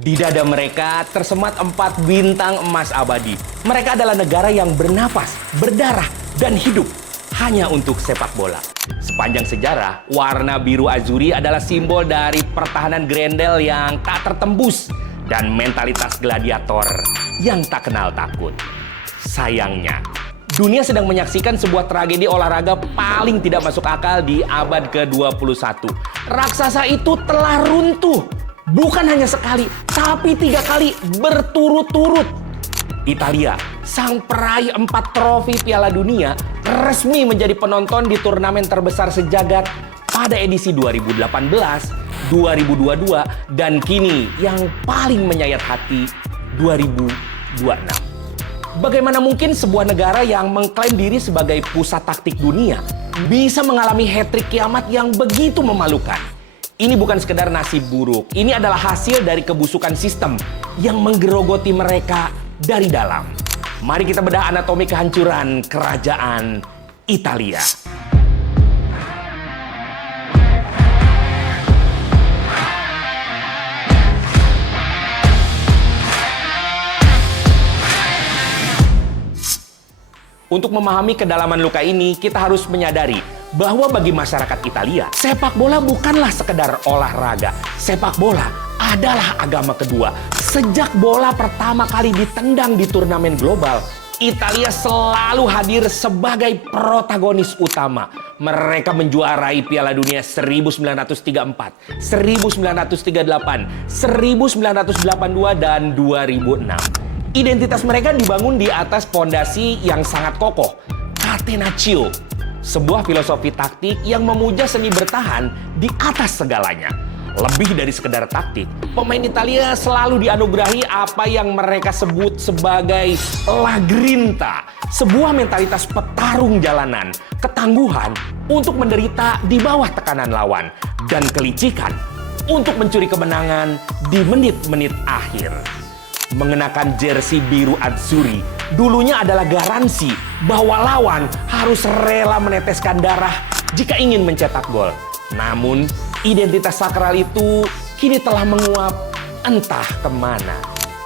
Di dada mereka tersemat 4 bintang emas abadi. Mereka adalah negara yang bernapas, berdarah, dan hidup hanya untuk sepak bola. Sepanjang sejarah, warna biru azuri adalah simbol dari pertahanan Grendel yang tak tertembus dan mentalitas gladiator yang tak kenal takut. Sayangnya, dunia sedang menyaksikan sebuah tragedi olahraga paling tidak masuk akal di abad ke-21. Raksasa itu telah runtuh. Bukan hanya sekali, tapi 3 kali berturut-turut. Italia, sang peraih 4 trofi Piala Dunia, resmi menjadi penonton di turnamen terbesar sejagat pada edisi 2018, 2022, dan kini yang paling menyayat hati, 2026. Bagaimana mungkin sebuah negara yang mengklaim diri sebagai pusat taktik dunia bisa mengalami hat-trick kiamat yang begitu memalukan? Ini bukan sekedar nasib buruk, ini adalah hasil dari kebusukan sistem yang menggerogoti mereka dari dalam. Mari kita bedah anatomi kehancuran kerajaan Italia. Untuk memahami kedalaman luka ini, kita harus menyadari bahwa bagi masyarakat Italia, sepak bola bukanlah sekedar olahraga. Sepak bola adalah agama kedua. Sejak bola pertama kali ditendang di turnamen global, Italia selalu hadir sebagai protagonis utama. Mereka menjuarai Piala Dunia 1934, 1938, 1982, dan 2006. Identitas mereka dibangun di atas fondasi yang sangat kokoh, Catenaccio, sebuah filosofi taktik yang memuja seni bertahan di atas segalanya. Lebih dari sekedar taktik, pemain Italia selalu dianugerahi apa yang mereka sebut sebagai La Grinta, sebuah mentalitas petarung jalanan, ketangguhan untuk menderita di bawah tekanan lawan, dan kelicikan untuk mencuri kemenangan di menit-menit akhir. Mengenakan jersey biru azzurri dulunya adalah garansi bahwa lawan harus rela meneteskan darah jika ingin mencetak gol. Namun, identitas sakral itu kini telah menguap entah kemana.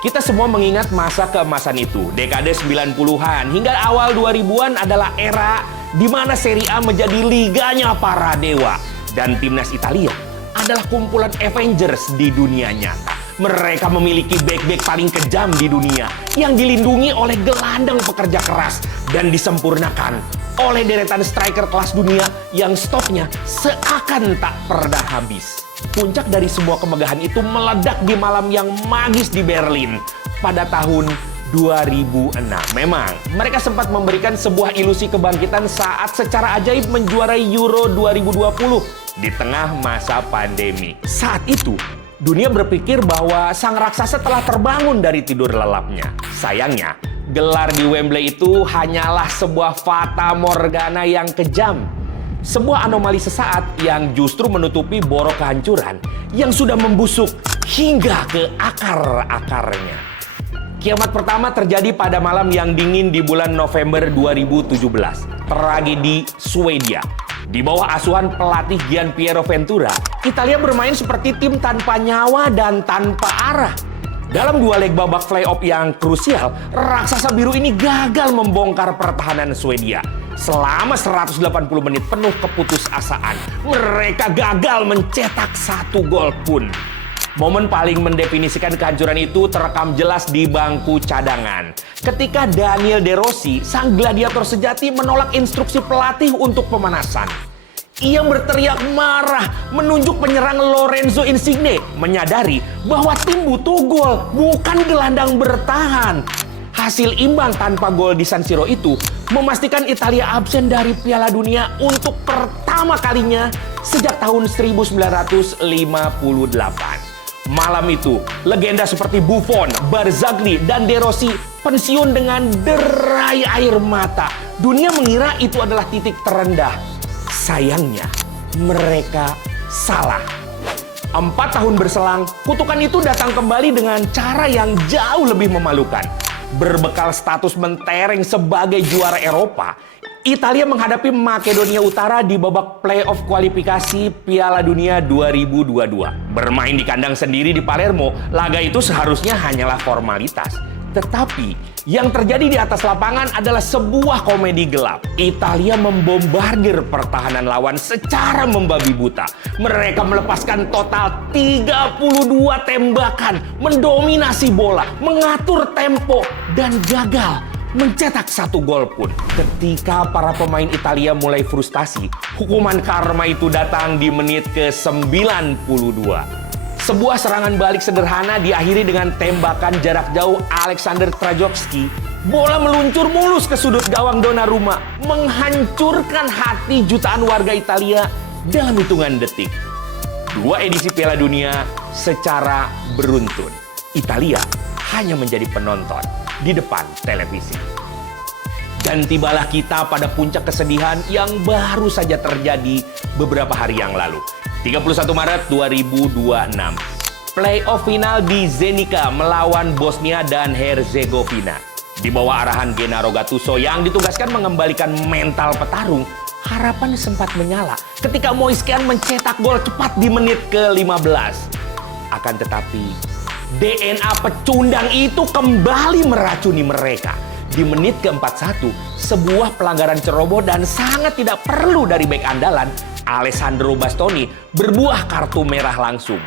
Kita semua mengingat masa keemasan itu. Dekade 90-an hingga awal 2000-an adalah era di mana Serie A menjadi liganya para dewa. Dan timnas Italia adalah kumpulan Avengers di dunia nyata. Mereka memiliki bek-bek paling kejam di dunia yang dilindungi oleh gelandang pekerja keras dan disempurnakan oleh deretan striker kelas dunia yang stoknya seakan tak pernah habis. Puncak dari semua kemegahan itu meledak di malam yang magis di Berlin pada tahun 2006. Memang, mereka sempat memberikan sebuah ilusi kebangkitan saat secara ajaib menjuarai Euro 2020 di tengah masa pandemi. Saat itu, dunia berpikir bahwa sang raksasa telah terbangun dari tidur lelapnya. Sayangnya, gelar di Wembley itu hanyalah sebuah fata morgana yang kejam. Sebuah anomali sesaat yang justru menutupi borok kehancuran yang sudah membusuk hingga ke akar-akarnya. Kiamat pertama terjadi pada malam yang dingin di bulan November 2017. Tragedi Swedia. Di bawah asuhan pelatih Gianpiero Ventura, Italia bermain seperti tim tanpa nyawa dan tanpa arah. Dalam 2 leg babak playoff yang krusial, raksasa biru ini gagal membongkar pertahanan Swedia. Selama 180 menit penuh keputusasaan, mereka gagal mencetak 1 gol pun. Momen paling mendefinisikan kehancuran itu terekam jelas di bangku cadangan. Ketika Daniel De Rossi, sang gladiator sejati, menolak instruksi pelatih untuk pemanasan. Ia berteriak marah, menunjuk penyerang Lorenzo Insigne, menyadari bahwa tim butuh gol, bukan gelandang bertahan. Hasil imbang tanpa gol di San Siro itu memastikan Italia absen dari Piala Dunia untuk pertama kalinya sejak tahun 1958. Malam itu, legenda seperti Buffon, Barzagli, dan De Rossi pensiun dengan derai air mata. Dunia mengira itu adalah titik terendah. Sayangnya, mereka salah. 4 tahun berselang, kutukan itu datang kembali dengan cara yang jauh lebih memalukan. Berbekal status mentereng sebagai juara Eropa, Italia menghadapi Makedonia Utara di babak playoff kualifikasi Piala Dunia 2022. Bermain di kandang sendiri di Palermo, laga itu seharusnya hanyalah formalitas. Tetapi yang terjadi di atas lapangan adalah sebuah komedi gelap. Italia membombardir pertahanan lawan secara membabi buta. Mereka melepaskan total 32 tembakan, mendominasi bola, mengatur tempo, dan gagal mencetak 1 gol pun. Ketika para pemain Italia mulai frustasi, hukuman karma itu datang di menit ke-92. Sebuah serangan balik sederhana diakhiri dengan tembakan jarak jauh Alexander Trajkovski. Bola meluncur mulus ke sudut gawang Donnarumma, menghancurkan hati jutaan warga Italia dalam hitungan detik. 2 edisi Piala Dunia secara beruntun, Italia hanya menjadi penonton di depan televisi. Dan tibalah kita pada puncak kesedihan yang baru saja terjadi beberapa hari yang lalu. 31 Maret 2026. Playoff final di Zenica melawan Bosnia dan Herzegovina. Di bawah arahan Gennaro Gattuso yang ditugaskan mengembalikan mental petarung, harapan sempat menyala ketika Moiskean mencetak gol cepat di menit ke-15. Akan tetapi, DNA pecundang itu kembali meracuni mereka. Di menit ke-41, sebuah pelanggaran ceroboh dan sangat tidak perlu dari bek andalan, Alessandro Bastoni, berbuah kartu merah langsung.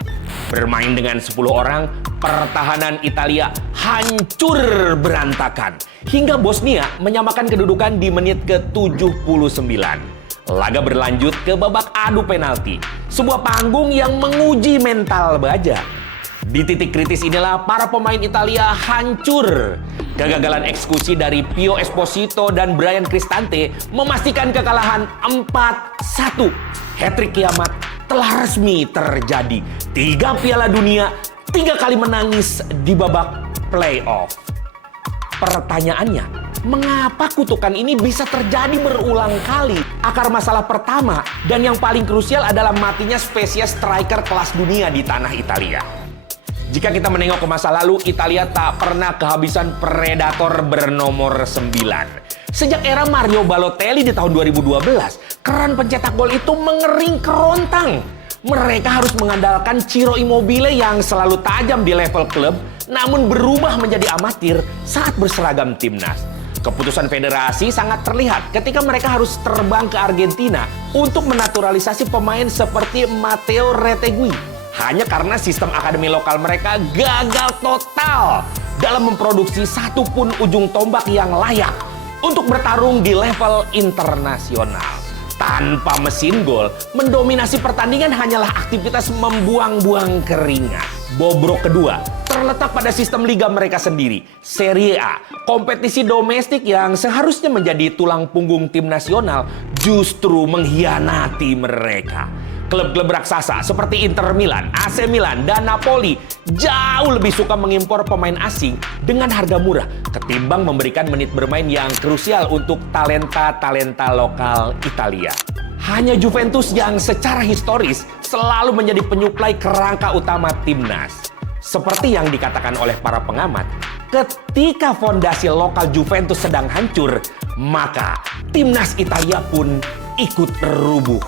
Bermain dengan 10 orang, pertahanan Italia hancur berantakan. Hingga Bosnia menyamakan kedudukan di menit ke-79. Laga berlanjut ke babak adu penalti. Sebuah panggung yang menguji mental baja. Di titik kritis inilah para pemain Italia hancur. Kegagalan eksekusi dari Pio Esposito dan Bryan Cristante memastikan kekalahan 4-1. Hat-trick kiamat telah resmi terjadi. 3 Piala Dunia, 3 kali menangis di babak playoff. Pertanyaannya, mengapa kutukan ini bisa terjadi berulang kali? Akar masalah pertama dan yang paling krusial adalah matinya spesies striker kelas dunia di tanah Italia. Jika kita menengok ke masa lalu, Italia tak pernah kehabisan predator bernomor 9. Sejak era Mario Balotelli di tahun 2012, keran pencetak gol itu mengering kerontang. Mereka harus mengandalkan Ciro Immobile yang selalu tajam di level klub, namun berubah menjadi amatir saat berseragam timnas. Keputusan federasi sangat terlihat ketika mereka harus terbang ke Argentina untuk menaturalisasi pemain seperti Matteo Retegui. Hanya karena sistem akademi lokal mereka gagal total dalam memproduksi satu pun ujung tombak yang layak untuk bertarung di level internasional. Tanpa mesin gol, mendominasi pertandingan hanyalah aktivitas membuang-buang keringat. Bobrok kedua terletak pada sistem liga mereka sendiri, Serie A. Kompetisi domestik yang seharusnya menjadi tulang punggung tim nasional justru mengkhianati mereka. Klub-klub raksasa seperti Inter Milan, AC Milan, dan Napoli jauh lebih suka mengimpor pemain asing dengan harga murah ketimbang memberikan menit bermain yang krusial untuk talenta-talenta lokal Italia. Hanya Juventus yang secara historis selalu menjadi penyuplai kerangka utama timnas. Seperti yang dikatakan oleh para pengamat, ketika fondasi lokal Juventus sedang hancur, maka timnas Italia pun ikut rubuh.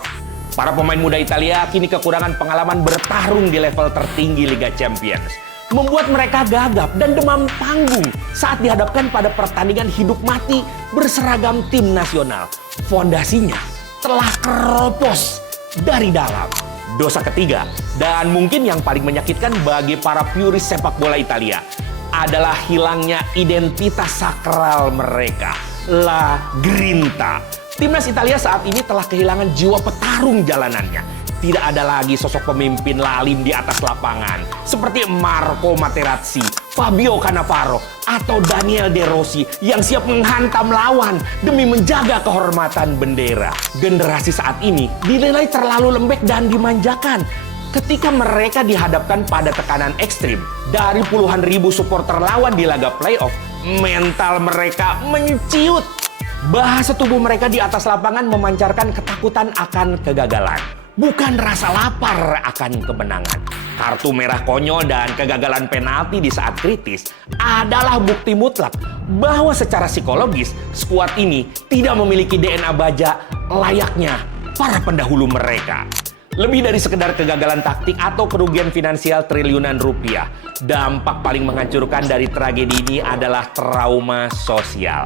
Para pemain muda Italia kini kekurangan pengalaman bertarung di level tertinggi Liga Champions. Membuat mereka gagap dan demam panggung saat dihadapkan pada pertandingan hidup mati berseragam tim nasional. Fondasinya telah keropos dari dalam. Dosa ketiga, dan mungkin yang paling menyakitkan bagi para puris sepak bola Italia, adalah hilangnya identitas sakral mereka, La Grinta. Timnas Italia saat ini telah kehilangan jiwa petarung jalanannya. Tidak ada lagi sosok pemimpin lalim di atas lapangan seperti Marco Materazzi, Fabio Cannavaro, atau Daniel De Rossi yang siap menghantam lawan demi menjaga kehormatan bendera. Generasi saat ini dinilai terlalu lembek dan dimanjakan ketika mereka dihadapkan pada tekanan ekstrim dari puluhan ribu supporter lawan di laga playoff. Mental mereka menciut. Bahasa tubuh mereka di atas lapangan memancarkan ketakutan akan kegagalan, bukan rasa lapar akan kemenangan. Kartu merah konyol dan kegagalan penalti di saat kritis adalah bukti mutlak bahwa secara psikologis skuad ini tidak memiliki DNA baja layaknya para pendahulu mereka. Lebih dari sekedar kegagalan taktik atau kerugian finansial triliunan rupiah, dampak paling menghancurkan dari tragedi ini adalah trauma sosial.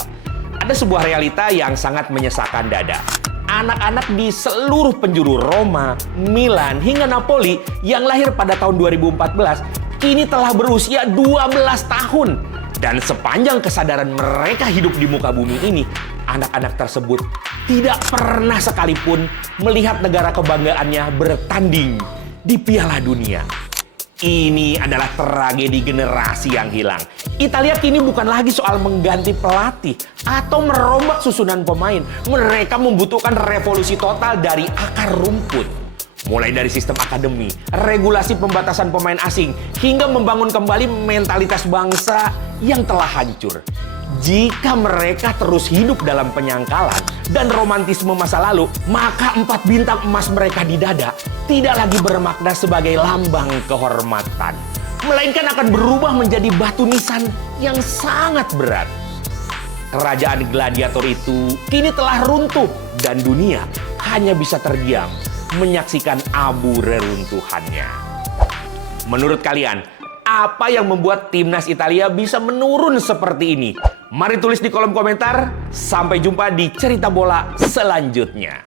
Ada sebuah realita yang sangat menyesakan dada. Anak-anak di seluruh penjuru Roma, Milan, hingga Napoli yang lahir pada tahun 2014 kini telah berusia 12 tahun. Dan sepanjang kesadaran mereka hidup di muka bumi ini, anak-anak tersebut tidak pernah sekalipun melihat negara kebanggaannya bertanding di Piala Dunia. Ini adalah tragedi generasi yang hilang. Italia kini bukan lagi soal mengganti pelatih atau merombak susunan pemain. Mereka membutuhkan revolusi total dari akar rumput. Mulai dari sistem akademi, regulasi pembatasan pemain asing, hingga membangun kembali mentalitas bangsa yang telah hancur. Jika mereka terus hidup dalam penyangkalan dan romantisme masa lalu, maka 4 bintang emas mereka di dada tidak lagi bermakna sebagai lambang kehormatan, melainkan akan berubah menjadi batu nisan yang sangat berat. Kerajaan gladiator itu kini telah runtuh dan dunia hanya bisa terdiam menyaksikan abu reruntuhannya. Menurut kalian, apa yang membuat timnas Italia bisa menurun seperti ini? Mari tulis di kolom komentar. Sampai jumpa di cerita bola selanjutnya.